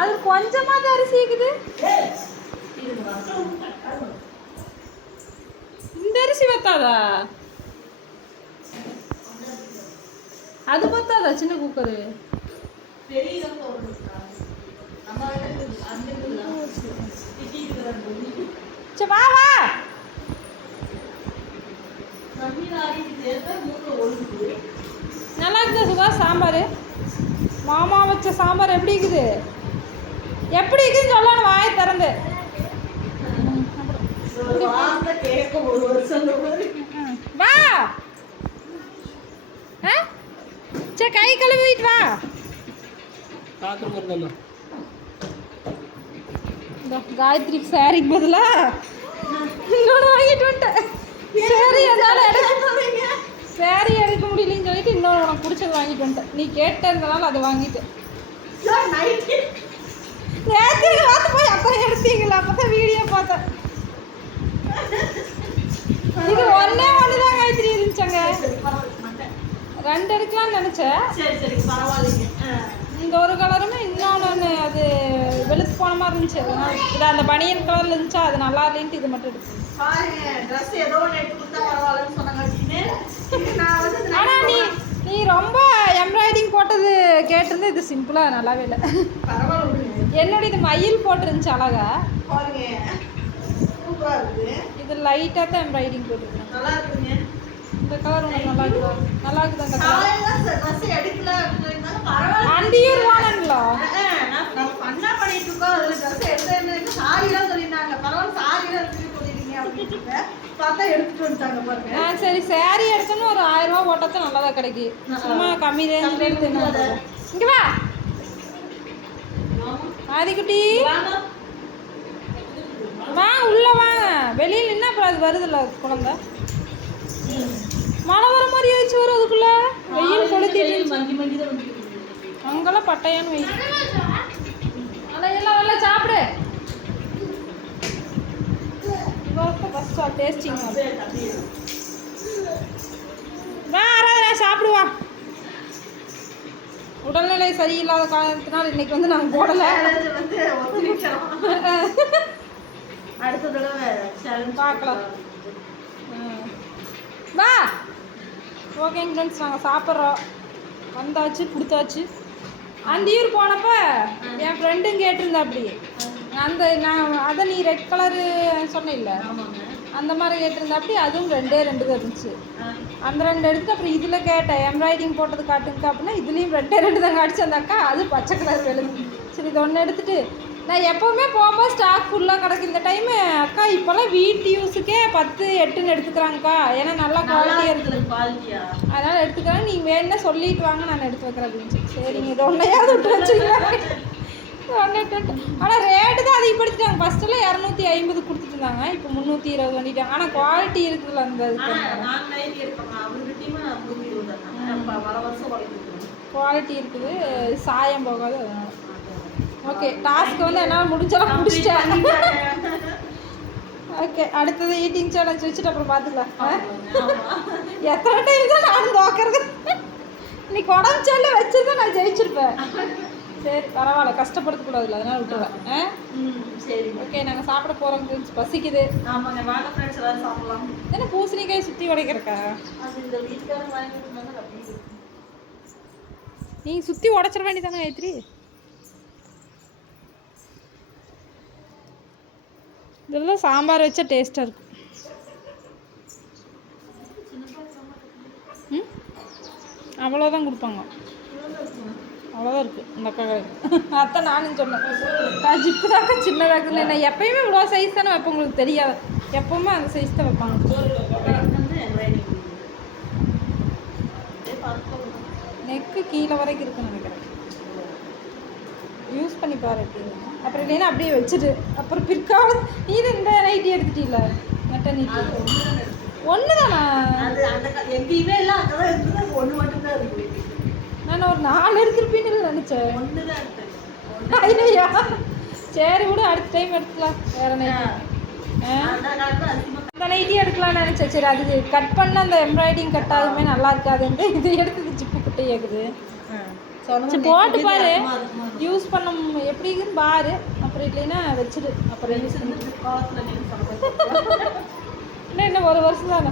அது கொஞ்சமாக தான் அரிசி இருக்குது. இந்த அரிசி பத்தாதா? அது பத்தாதா சின்ன குக்கரு? சரி வா வா. நல்லா இருக்குதா சுகா சாம்பார்? மாமா வச்ச சாம்பார் எப்படி இருக்குது? எப்படி இருக்குதுன்னு சொல்லணும் வாயை திறந்து. வா சரி கை கழுவிட்டு வா. காயத்ரிக்கு சாரிக்கு பதிலா இன்னொன்று வாங்கிட்டு வந்துட்டேன். சரி அதனால சாரி எடுக்க முடியலன்னு சொல்லிட்டு இன்னொன்று உனக்கு பிடிச்சது வாங்கிட்டு வந்துட்டேன். நீ கேட்டதுனால அதை வாங்கிட்டேன். நேற்று பார்த்து போய் அப்புறம் எடுத்தீங்களா? அப்போ தான் வீடியோ பார்த்தேன். இது ஒன்று தான் காயத்ரி இருந்துச்சாங்க. 2 எடுக்கலாம்னு நினச்சேன். இந்த ஒரு கலருமே இன்னொன்று அது வெளுத்து போன மாதிரி இருந்துச்சு. இது அந்த பனியன் கலரில் இருந்துச்சா அது நல்லா இல்லைன்ட்டு இது மட்டும் எடுத்து. ஆனால் நீ ரொம்ப எம்ப்ராய்டிங் போட்டது கேட்டிருந்து இது சிம்பிளாக நல்லாவே இல்லை. என்னோட இது மயில் போட்டிருந்துச்சு அழகா. இது லைட்டாக தான் எம்ப்ராய்டிங் போட்டிருக்கேன். நல்லா இருக்குதுங்க. இந்த கலர் உங்களுக்கு நல்லா இருக்குதா? நல்லா இருக்குது அந்த கலர். அண்டியூர் வாங்கங்களா? சரி சாரி எடுத்தோன்னு ஒரு 1000 ரூபா போட்டது நல்லா தான் கிடைக்கும். சும்மா கம்மி ரேஞ்சில் எடுத்து என்ன இங்கே வா ஆதிக்குட்டி வா உள்ளே வாங்க. வெளியில் என்ன அப்புறம் அது வருதில்ல குழந்தை. மழை வர மாதிரி ஆயிடுச்சு வரும் அதுக்குள்ள. வெயில் கொளுத்திட்டு அங்கெல்லாம் பட்டையான்னு வெயில். எல்லாம் நல்லா சாப்பிடு. ஃபஸ்ட்டு டேஸ்டிங் வா ஆராதனா சாப்பிடுவா. உடல்நிலை சரியில்லாத காரணத்தினால் இன்னைக்கு வந்து நாங்கள் போடலை. அடுத்த தடவை பார்க்கலாம். வா ஓகேங்க ஃப்ரெண்ட்ஸ், நாங்கள் சாப்பிட்றோம். வந்தாச்சு கொடுத்தாச்சு. அந்தியூர் போனப்போ என் ஃப்ரெண்டும் கேட்டிருந்தா அப்படி அந்த அதை நீ ரெட் கலரு சொன்னில்ல அந்த மாதிரி கேட்டிருந்தா அப்படி. அதுவும் 2 தான் இருந்துச்சு. அந்த 2 எடுத்துட்டு அப்புறம் இதில் கேட்டேன் எம்ப்ராய்டிங் போட்டது காட்டுங்க அப்படின்னா இதுலேயும் 2 தான் காட்டுச்சு அந்த அக்கா. அது பச்சை கலர் வெளுது. சரி இது ஒன்று எடுத்துட்டு நான் எப்போவுமே போகும்போது ஸ்டாக் ஃபுல்லாக கிடக்கு. இந்த டைமு அக்கா இப்போல்லாம் வீட்டு யூஸுக்கே 10, 8ன்னு எடுத்துக்கிறாங்கக்கா. ஏன்னா நல்லா குவாலிட்டியாக இருக்குது அதனால் எடுத்துக்கிறாங்க. நீங்கள் வேணுன்னா சொல்லிட்டு வாங்க நான் எடுத்து வைக்கிறேன் அப்படின்னு. சரிங்க இது ஒன்றையாவது விட்டு வச்சுக்கலாம். ஆனால் ரேட்டு தான் அதிகப்படுத்திட்டாங்க. ஃபஸ்ட்டெல்லாம் 250 கொடுத்துட்டு இருந்தாங்க. இப்போ 320 பண்ணிட்டாங்க. ஆனால் குவாலிட்டி இருக்குதுல்ல அந்த குவாலிட்டி இருக்குது. சாயம் போகாது அதனால். ஓகே டாஸ்க்கு வந்து என்னால் முடிஞ்சாலும் முடிச்சிட்டேன். ஓகே அடுத்தது ஈட்டிங் சேலஞ்ச் வச்சுட்டு அப்புறம் பார்த்துக்கலாம். எத்தனை டைம் தான் நானும் தோக்கிறது. இன்னைக்கு உடம்பு செல்ல வச்சுருந்தா நான் ஜெயிச்சிருப்பேன். சரி பரவாயில்ல கஷ்டப்படுத்தக்கூடாதுல்ல அதனால் விட்டுருவேன். சரி ஓகே நாங்கள் சாப்பிட போகிறோம் ஃப்ரெண்ட்ஸ். பசிக்குது. ஆமாங்க வாங்க ஃப்ரெண்ட்ஸ் எல்லோரும் சாப்பிடலாம். என்ன பூசணிக்காய் சுற்றி உடைக்கிறக்கா? நீங்கள் சுற்றி உடச்சிட வேண்டியதானே காயத்ரி? இதெல்லாம் சாம்பார் வச்சா டேஸ்ட்டாக இருக்கும். அவ்வளோதான் கொடுப்பாங்க. அவ்வளோதான் இருக்குது இந்த அக்கா. அதான் நானும் சொன்னேன் ஜிப்பு தாக்கா சின்னதாக இருக்குன்னு. நான் எப்போயுமே இவ்வளோ சைஸ் தானே வைப்பேன். உங்களுக்கு தெரியாது எப்போவுமே அந்த சைஸ் தான் வைப்பாங்க. நெக்கு கீழே வரைக்கும் இருக்குன்னு நினைக்கிறேன். யூஸ் பண்ணி பாரு அப்படின்னு. அப்புறம் இல்லைன்னா அப்படியே வச்சுட்டு அப்புறம் பிற்காலம் இது இந்த நைட்டி எடுத்துட்டீங்கள மெட்ட நீட்டி ஒன்று தானா? எங்கேயுமே இல்லை ஒன்று மட்டும்தான் இருக்கு. நான் ஒரு 4 எடுத்துருப்பீன்னு நினச்சேன். ஒன்று தான் எடுத்தேன். இல்லையா சரி விட அடுத்த டைம் எடுத்துக்கலாம். வேறு நைட்டி அந்த நைட்டி எடுக்கலாம்னு நினச்சேன். சரி அது கட் பண்ண அந்த எம்ப்ராய்டிங் கட் ஆகுமே நல்லா இருக்காதுன்ட்டு இது எடுத்தது ஜிப்பு குட்டையாக்குது. சரி போட்டு பாரு, யூஸ் பண்ண எப்படின்னு பாரு, அப்புறம் இல்லைன்னா வச்சுடு. அப்புறம் இன்னும் 1 வருஷம் தானே.